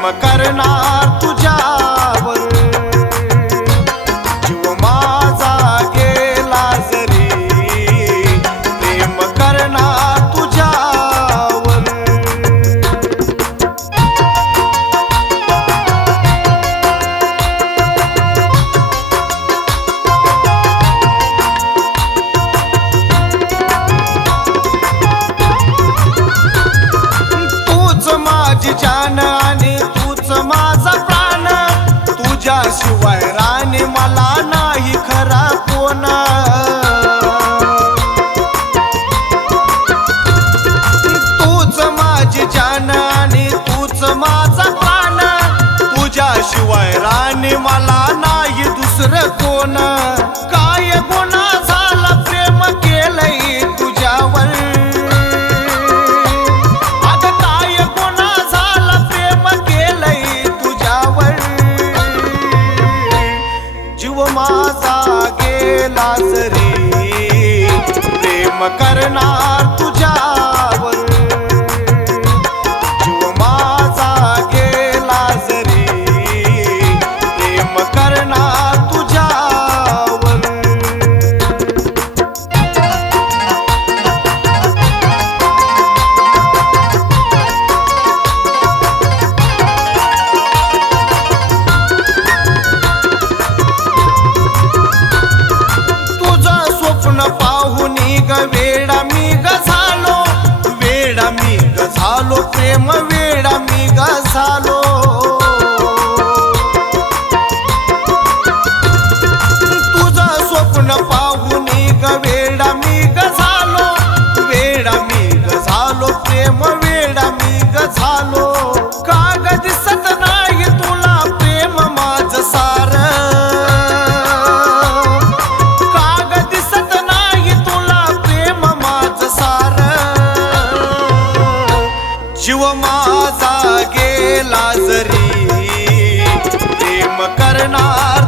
प्रेम करणार तुझ्यावर जीव माझा गेला जरी प्रेम करणार तुझ्यावर तूच माझी जान आणि तूच माझा प्राण तुझ्याशिवाय राणी मला नाही खरा कोण तूच माझी जान आणि तूच माझा प्राण तुझ्याशिवाय राणी मला नाही दुसरं कोण काय गुन्हा झाला प्रेम केलंय तुझ्यावर माझा गेला जरी प्रेम करणार तुझ्यावर जीव माझा गेला जरी प्रेम करणार तुझ्यावर वेडा मी ग झालो प्रेम वेडा मी ग झालो तुझं स्वप्न पाहून ग वेडा मी ग झालो वेडा मी ग झालो प्रेम वेडा मी ग झालो काग दिसत नाही तुला प्रेम माझं सार जीव माझा गेला जरी प्रेम करणार